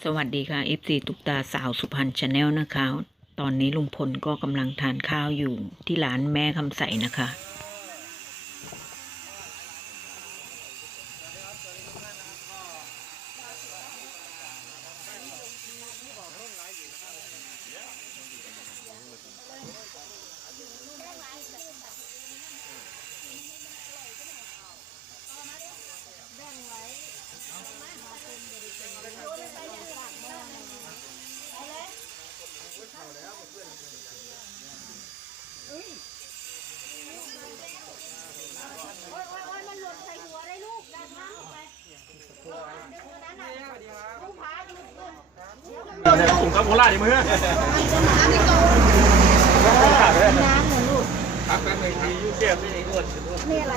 สวัสดีค่ะ FC ตุกตาสาวสุพรรณชาแนลนะคะ ตอนนี้ลุงพลก็กำลังทานข้าวอยู่ที่ร้านแม่คำใสนะคะ โอ๊ยโอ๊ยโอ๊ยมันหล่นใส่หัวได้ลูกดันน้ำออกไปนั่นน่ะผู้พาอยู่ขึ้น ผมกับโคราดีมั้ยครับแป๊บนึงทียูเชียบนี่อ้วนนี่อะไร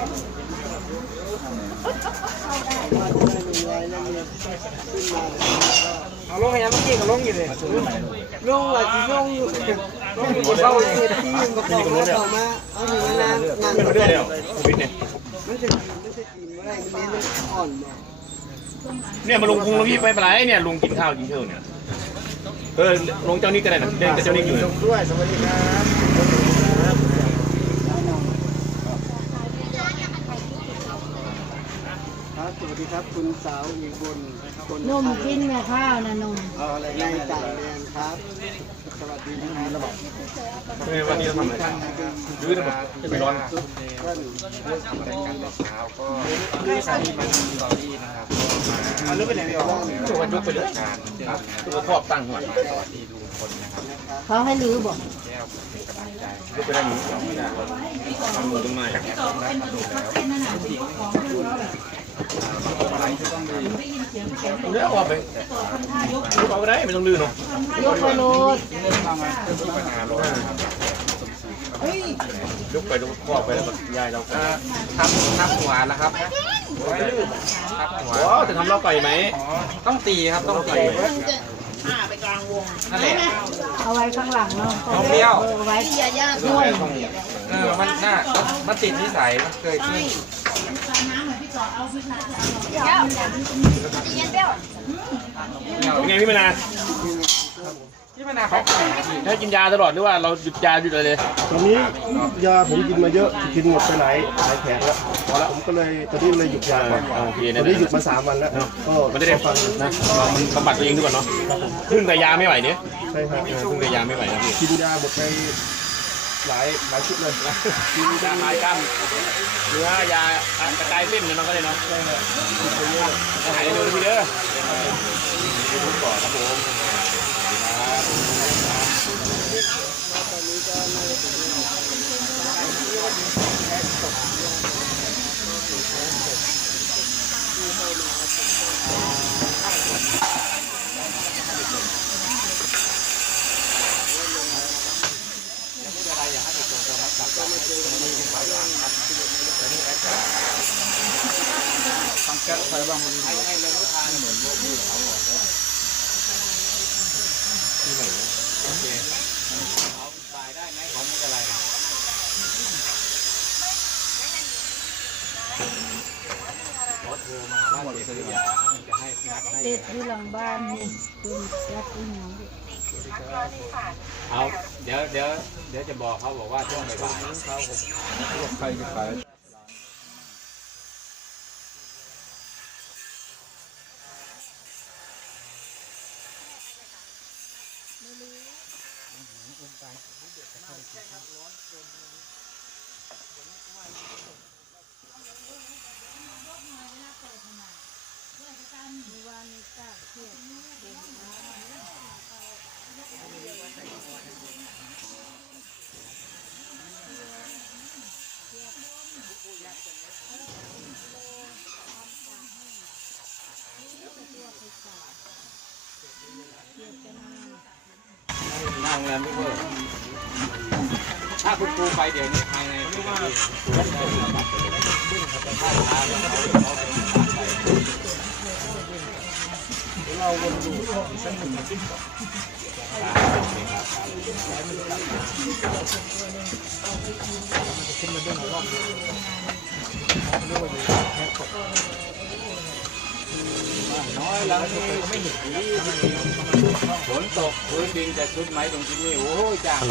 เอาลงให้ยังเมื่อกี้ก็ลงอยู่เลยลงว่าสิลงลงอยู่เบาเลยที่มันก็เข้ามาเข้ามาเอาอยู่นานนานขึ้นมาเรื่อยเดียววิทย์เนี่ยมันจะมันจะกินเมื่อไรมันมันอ่อนเนี่ยมาลงพุงแล้วพี่ไปไปลายเนี่ยลุงกินข้าวกินเที่ยวเนี่ย เออลงเจ้านี่ก็ได้นะเดินกับเจ้านี่อยู่ด้วยสวัสดีครับครับสวัสดีครับคุณสาวอีกบน คนนมกินแม่ข้าวนะนมเอาอะไรในต่างแดนครับ สวัสดีนะครับเออวันนี้เราทำอะไรยืดแบบจะไปร้อนเพื่อนเอาเรื่องไปไหนเดียวจุกกันจุกไปเลยตัวครอบตั้งหัวเขาให้ลื้อบอกจุกไปได้หนูทำหมูตรงไหนเนื้ออ อกไปยกเอาไปได้ไม่ต้องลื่นหรอกยกไปโลดยกไปดูครอไปแล้วยายเราทำทำหัวแล้วครับทับหัวว้จะทำเราไก่ไหมต้องตีครับต้องตีนั่นแหละเอาไว้ข้างหลังเนาะต้องเปรี้ยวเอาไว้ด้วยเออมันน่ามันติดนิสัยมันเคยขึ้น เป็นไงพี่มนาที่มนาเขาขายดีให้กินยาตลอดหรือว่าเราหยุดยาหยุดอะไรเลยตอนนี้ยาผมกินมาเยอะกินหมดไปหลายหลายแผงแล้วพอละผมก็เลยตอนนี้เลยหยุดยาก่อนโอเคตนะอนนี้หยุดมาสามวันแล้วก็มันได้ฟังนะเรามันบำบัดตัวเองด้วยก่อนเนาะพึ่งแต่ยาไม่ไหวเนี่ยใช่ครับพึ่งแต่ยาไม่ไหวนะพี่กินยาหมดไป หลายหลายชุดเลยกินยาคลายกล้ามเนื้อยากระจายเส้นเนี่ยมันก็เลยเนาะหายเร็วๆพี่เด้อก่อนครับผม ก็สไฟบ้างมันให้ให้เลยลูเหมือนพวกนี้เขาบอที่ไหนโอเคเอาตายได้ไหมเขาไม่เป็นไรรถเธอมาว่าเดี๋ยวจะให้นัดให้ติดที่หลังบ้านนี่คุณรักคุณหนูเอาเดี๋ยวเดี๋ยวเดี๋ยวจะบอกเขาบอกว่าช่วงไหบ่ายเขาใครจะไป หน้า โรงแรมไม่เวิร์กถ้าคุณครูไปเดี๋ยวนี้ภายในสิบนาทีน้อยหลังนี้ไม่เห็นฝน ตกพื้นดินจะชุดไหมตรงที่นี่โอ้ยจ้าง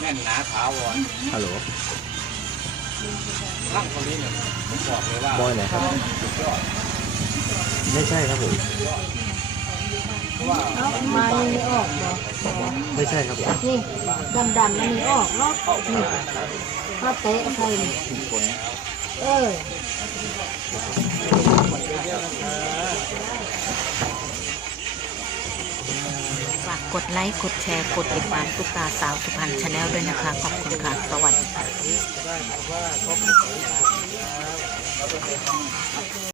แน่นหนาถาวรฮัลโหลร่างคนนี้เนี่ยผมบอกเลยว่าบอยไหนครับไม่ใช่ครับผมเอามานี่ไม่ออกเหรอไม่ใช่ครับผมนี่ดำๆมันมีออกเนาะนี่ถ้าเตะใครนี่เออ กดไลค์ กดแชร์ กดติดตามตุ๊กตาสาวสุพรรณชาแนลด้วยนะคะ ขอบคุณค่ะ สวัสดีค่ะ